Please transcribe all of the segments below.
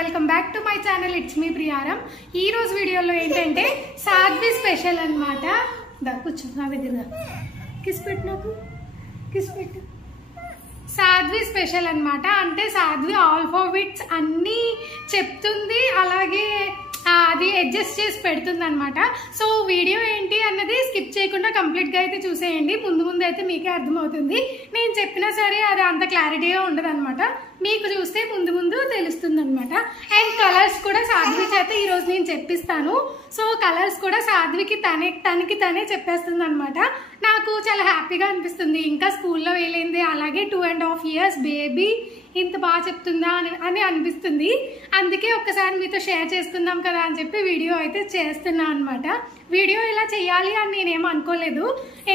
Welcome back to my channel. It's me Priyaram. ఈ రోజు వీడియోలో ఏంటంటే సాధ్వి స్పెషల్ అన్నమాట. దా కూర్చో నా దగ్గర, కిస్ పెట్టు, నాకు కిస్ పెట్టు. సాధ్వి స్పెషల్ అన్నమాట. అంటే సాధ్వి ఆల్ఫాబెట్స్ అన్నీ చెప్తుంది, అలాగే అది అడ్జస్ట్ చేసి పెడుతుంది అనమాట. సో వీడియో ఏంటి అన్నది స్కిప్ చేయకుండా కంప్లీట్గా అయితే చూసేయండి. ముందు ముందు అయితే మీకే అర్థమవుతుంది. నేను చెప్పినా సరే అది అంత క్లారిటీగా ఉండదు అనమాట. మీకు చూస్తే ముందు ముందు తెలుస్తుంది అనమాట. అండ్ కలర్స్ కూడా సాధ్వి చేత ఈరోజు నేను చెప్పిస్తాను. సో కలర్స్ కూడా సాధ్వికి తనకి తనే చెప్పేస్తుంది అనమాట. నాకు చాలా హ్యాపీగా అనిపిస్తుంది. ఇంకా స్కూల్లో వేయలేంది, అలాగే 2.5 years బేబీ ఇంత బాగా చెప్తుందా అని అనిపిస్తుంది. అందుకే ఒక్కసారి మీతో షేర్ చేసుకుందాం కదా అని చెప్పి వీడియో అయితే చేస్తున్నా అనమాట. వీడియో ఇలా చేయాలి అని నేనేం అనుకోలేదు,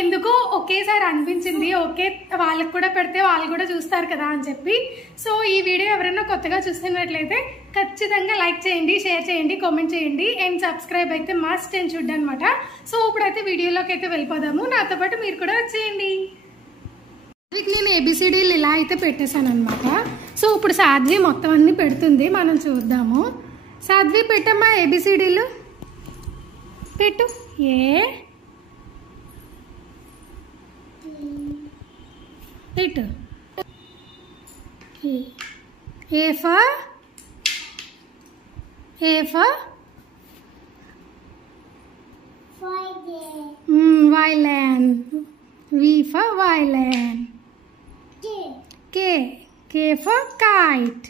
ఎందుకో ఒకేసారి అనిపించింది. ఓకే, వాళ్ళకి కూడా పెడితే వాళ్ళు కూడా చూస్తారు కదా అని చెప్పి. సో ఈ వీడియో ఎవరైనా కొత్తగా చూస్తున్నట్లయితే ఖచ్చితంగా లైక్ చేయండి, షేర్ చేయండి, కామెంట్ చేయండి అండ్ సబ్స్క్రైబ్ అయితే మస్ట్ అండ్ షుడ్ అనమాట. సో ఇప్పుడైతే వీడియోలోకి అయితే వెళ్ళిపోదాము. నాతో పాటు మీరు కూడా వచ్చేయండి. నేను ఏబిసిడీలు ఇలా అయితే పెట్టేశాను అనమాట. సో ఇప్పుడు సాధ్వి మొత్తం అన్ని పెడుతుంది, మనం చూద్దాము. సాధ్వి పెట్టమ్మా, ఏబిసిడీలు పెట్టు. పెట్టు. A for violin. V for violin. K for kite.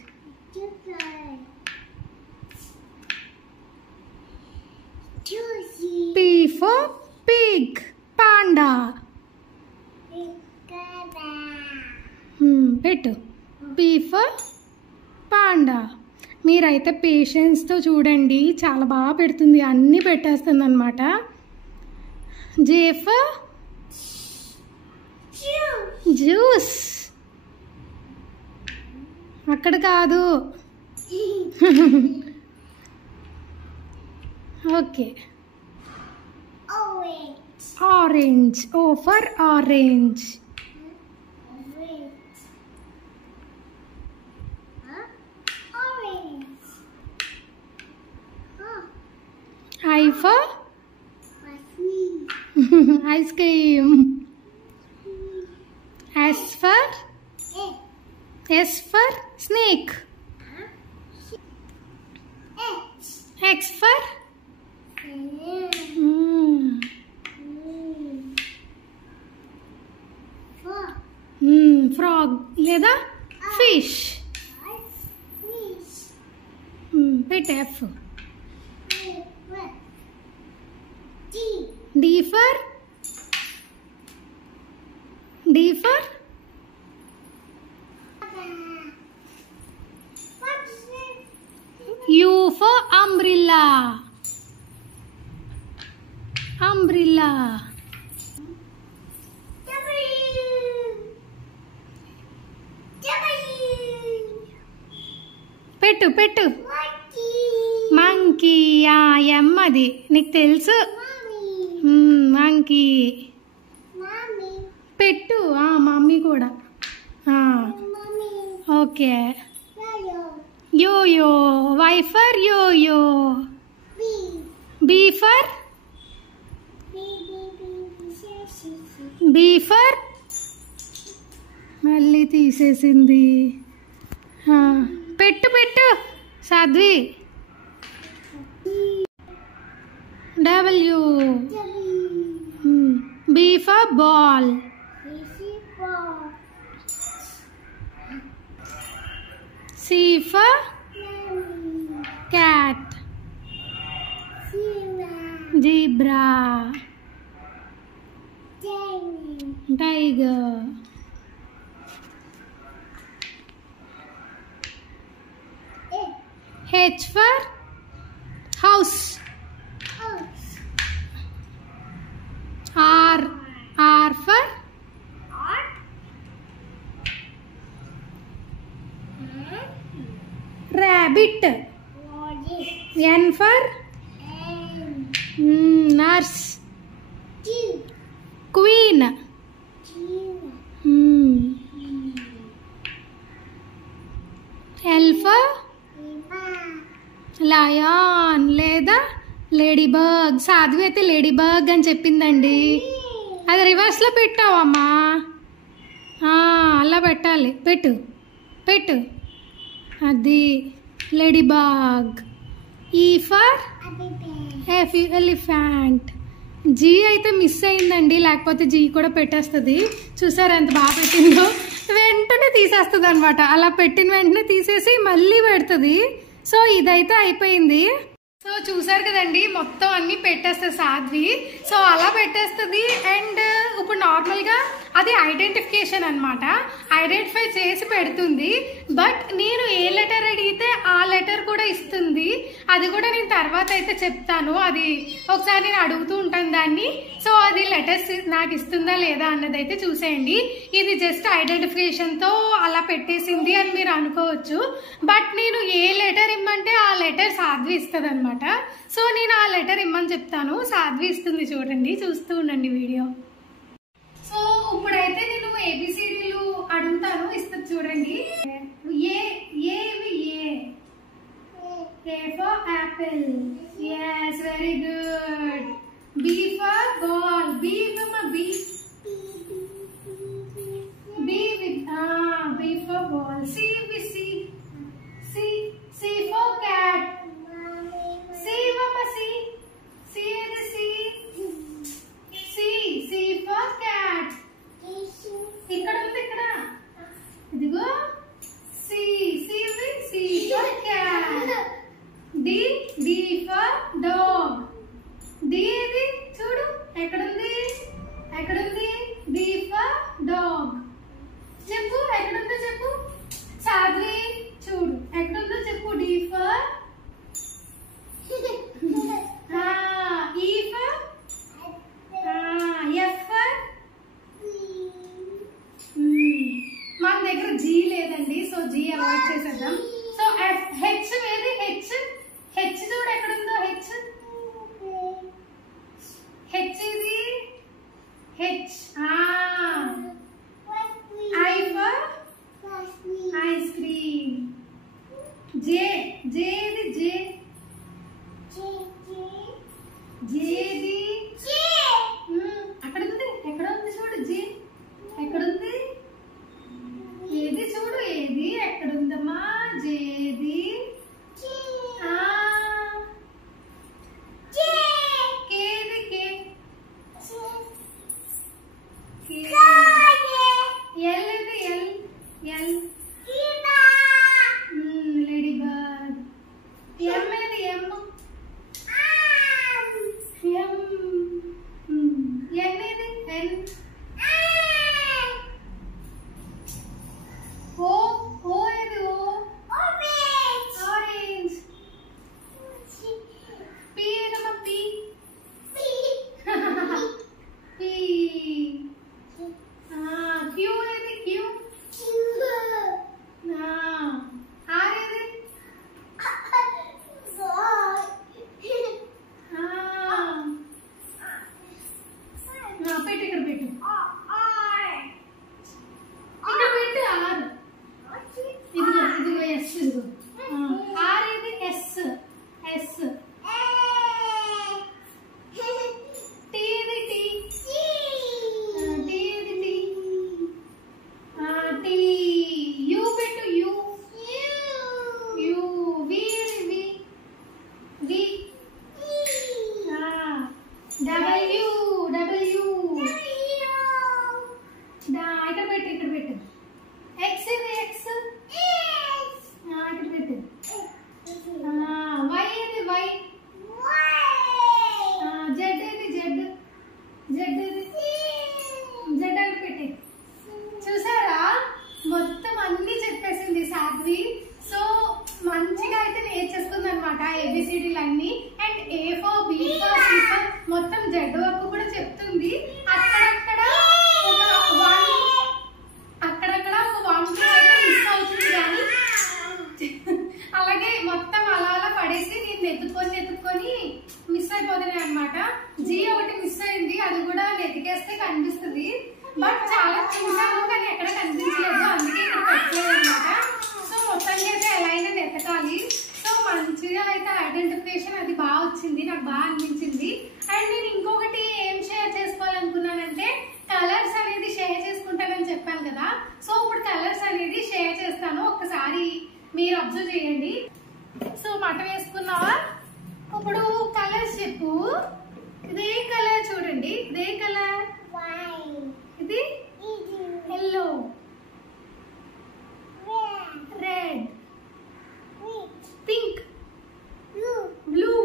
P for pig, panda. పెట్టు. P for panda. మీరైతే పేషెన్స్తో చూడండి, చాలా బాగా పెడుతుంది, అన్నీ పెట్టేస్తుంది అనమాట. J for juice. అక్కడ కాదు, okay. Orange. O for orange. I for ice cream. S for snake. X for frog లేదా fish. పెట్టు. F. D for U for umbrella. పెట్టు. మంకీ. ఎమ్ అది నీకు తెలుసు. మంకీ పెట్టు. మమ్మీ కూడా. Okay. Yoyo. Y for yoyo. B for మళ్ళీ తీసేసింది. పెట్టు Sadhvi. W. B for ball. C for cat. Zebra. Tiger. H for house. R for rabbit. N for nurse. Queen. L for ladybug. సాధ్వి అయితే lady బర్గ్ అని చెప్పిందండి. అది రివర్స్లో పెట్టావమ్మా. అలా పెట్టాలి. పెట్టు పెట్టు. అది లేడీ బర్గ్. ఈ ఫర్ ఎలిఫెంట్. జీ అయితే మిస్ అయిందండి, లేకపోతే జీ కూడా పెట్టేస్తుంది. చూసారా ఎంత బాగా పెట్టిందో. వెంటనే తీసేస్తుంది అనమాట. అలా పెట్టిన వెంటనే తీసేసి మళ్ళీ పెడుతుంది. సో ఇదైతే అయిపోయింది. సో చూసారు కదండి, మొత్తం అన్ని పెట్టేస్తుంది సాధ్వి. సో అలా పెట్టేస్తుంది. అండ్ ఇప్పుడు నార్మల్గా అది ఐడెంటిఫికేషన్ అనమాట. ఐడెంటిఫై చేసి పెడుతుంది. బట్ నేను ఏ లెటర్ అడిగితే ఆ లెటర్ కూడా ఇస్తుంది. అది కూడా నేను తర్వాత అయితే చెప్తాను. అది ఒకసారి నేను అడుగుతూ ఉంటాను దాన్ని. సో అది లెటర్స్ నాకు ఇస్తుందా లేదా అన్నది అయితే చూసేయండి. ఇది జస్ట్ ఐడెంటిఫికేషన్తో అలా పెట్టేసింది అని మీరు అనుకోవచ్చు. బట్ నేను ఏ లెటర్ ఇమ్మంటే ఆ లెటర్ సాధ్వి ఇస్తుంది అనమాట. సో నేను ఆ లెటర్ ఇమ్మని చెప్తాను, సాధ్వి ఇస్తుంది. చూడండి, చూస్తూ ఉండండి వీడియో. సో ఇప్పుడైతే నేను ఏబిసిడీలు అడుగుతాను, ఇస్తుంది చూడండి. A for apple. Yes, very good. B for ball. B for B. B for ball. C with C. C for cat. C for C. C is C for cat. ఇక్కడ ఉంది, ఇక్కడ ఇదిగో. C for cat. D for dog. D ఇది చూడు ఎక్కడుంది. D for dog. చెప్పు ఎక్కడుందో చెప్పు. సాధ్వి చూడు ఎక్కడుందో చెప్పు. D for E for F for మన దగ్గర G లేదండి. సో G అవాయిడ్ చేసేద్దాం. సో H ఏది. H చూడు ఎక్కడుందో. H ఇది. I for ice cream. J ఇది. J ఇది. అక్కడ ఉంది, ఎక్కడ ఉంది చూడు. J ఎక్కడుంది. ఏది చూడు, ఏది ఎక్కడుందమ్మా. జేది. Lady bird. ఎం ఏది. ఎన్ ఏది. ఎన్. ఓ ఏది. ఆరెంజ్. పి ఏదమ్మా. పి. క్యూ ఏది. క్యూ. ఆర్ ఏది. పెట్టు, ఇక్కడ పెట్టు. ఇక్కడ పెట్టు. ఆర్ ఇదిగో ఎస్. ఇదిగో ఆర్ ఏది. ఎస్. టీ ఏది. టీ. టీ ఏది. టీ. యూ పెట్టు. యూ. వి ఏది. వి. డబ్ల్యూ. ఇక్కడ పెట్టు. ఎక్స్ ఏది. ఎక్స్. ఇక్కడ పెట్టు. వై ఏది. వై. జెడ్ ఏది. జెడ్ ఏది. జెడ్ అని పెట్టి. చూసారా, మొత్తం అన్ని చెప్పేసింది సాధ్వి. సో మంచిగా అయితే నేర్చేస్తుంది అనమాట ఏబిసిడీలు అన్ని. And A for B for C for మొత్తం జెడ్ వరకు కూడా చెప్తుంది. అక్కడక్కడ ఒక 1 2 అయితే మిస్ అవుతుంది. కానీ అలాగే మొత్తం అలా పడేసి నేను ఎత్తుకొని మిస్ అయిపోతున్నాయి అనమాట. జీ ఒకటి మిస్ అయింది, అది కూడా వెతికేస్తే కనిపిస్తుంది. బట్ చాలా చూసాను కానీ ఎక్కడ కనిపించలేదు, అందుకే ఇక్కడ పెట్టలేదు అనమాట. సో మొత్తానికి అయితే ఎలా అయినా వెతకాలి. సో మంచిగా అయితే ఐడెంటిఫికేషన్ అది బాగా వచ్చింది, నాకు బాగా అనిపించింది. అబ్జర్వ్ చేయండి. సో మట వేసుకున్నావా? ఇప్పుడు కలర్స్ చెప్పు. ఇదే కలర్ చూడండి, ఇదే కలర్. ఇది ఎల్లో, రెడ్, పింక్, బ్లూ,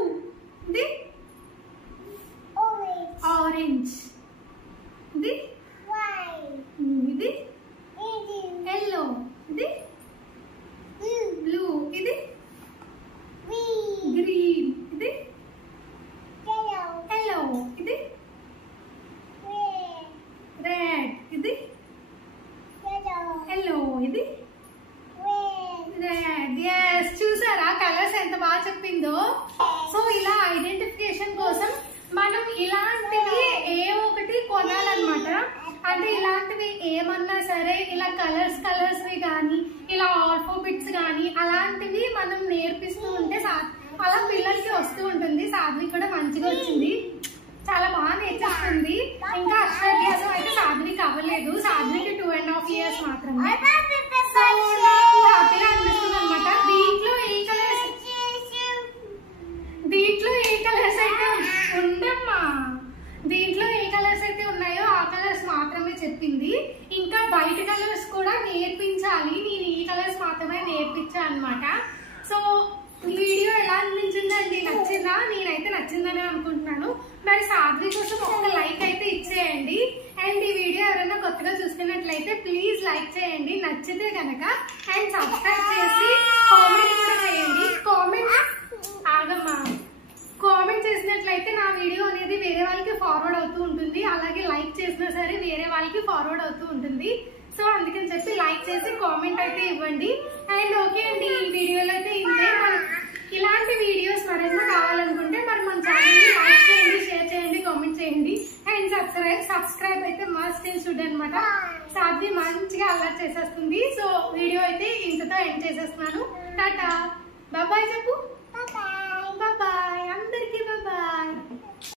ఇది ఆరెంజ్, ఇది ఇది ఎల్లో, ఇది బ్లూ, ఇది గ్రీన్, ఇది ఎల్లో, ఇది రెడ్, ఇది ఎల్లో, ఇది రెడ్. yes, చూసారా కలర్స్ ఎంత బాగా చెప్పిందో. సో ఇలా ఐడెంటిఫికేషన్ కోసం మనం ఇలాంటివి ఏ ఒకటి కొనాలన్నమాట. అంటే ఇలాంటివి ఏమన్నా సరే ఇలా కలర్స్ కానీ ఇలా ఆల్ఫాబెట్స్ కానీ అలాంటివి మనం నేర్పిస్తూ ఉంటే అలా పిల్లలకి వస్తూ ఉంటుంది. సాధ్వి కూడా మంచిగా వచ్చింది, చాలా బాగా నేర్పిస్తుంది. ఇంకా అక్షరాభ్యాసం అయితే సాధ్వికి అవ్వలేదు, సాధ్వికి 2.5 years మాత్రమే. హ్యాపీగా అనిపిస్తుంది అనమాట. దీంట్లో ఏ కలర్స్ అయితే ఉండమ్మా, దీంట్లో ఏ కలర్స్ అయితే ఉన్నాయో ఆ కలర్స్ మాత్రమే చెప్పింది. ఇంకా బయట కలర్స్ కూడా నేర్పించాలి, నేను ఈ కలర్స్ మాత్రమే నేర్పించా అనమాట. సో వీడియో ఎలా అనిపించిందండి? నచ్చిందా? నేనైతే నచ్చిందని అనుకుంటున్నాను. మరి సాధ్వి కోసం ఒక లైక్ అయితే ఇచ్చేయండి. అండ్ ఈ వీడియో ఎవరైనా కొత్తగా చూస్తున్నట్లయితే ప్లీజ్ లైక్ చేయండి నచ్చితే కనుక. అండ్ సబ్స్క్రైబ్ చేసి కామెంట్ కూడా చేయండి. కామెంట్ చేసినట్లయితే నా వీడియో అనేది వేరే వాళ్ళకి ఫార్వర్డ్ అవుతూ ఉంటుంది, అలాగే లైక్ చేసినా సరే వేరే వాళ్ళకి ఫార్వర్డ్ అవుతూ ఉంటుంది. సో అందుకని చెప్పి లైక్ చేసి కామెంట్ అయితే ఇవ్వండి. అండ్ ఓకే అండి, ఈ వీడియోలో అయితే ఇంతే. ఇలాంటి వీడియోస్ మరెన్నో కావాలనుకుంటే మరి మన ఛానల్ని లైక్ చేయండి, షేర్ చేయండి, కామెంట్ చేయండి. అండ్ సబ్స్క్రైబ్ అయితే మస్ట్ అండ్ షుడ్ అనమాట. సాధ్వి మంచిగా అలర్ట్ చేసేస్తుంది. సో వీడియో అయితే ఇంతతో ఎండ్ చేసేస్తున్నాను. టాటా, బాయ్ చెప్పు. బాయ్ అందరికీ.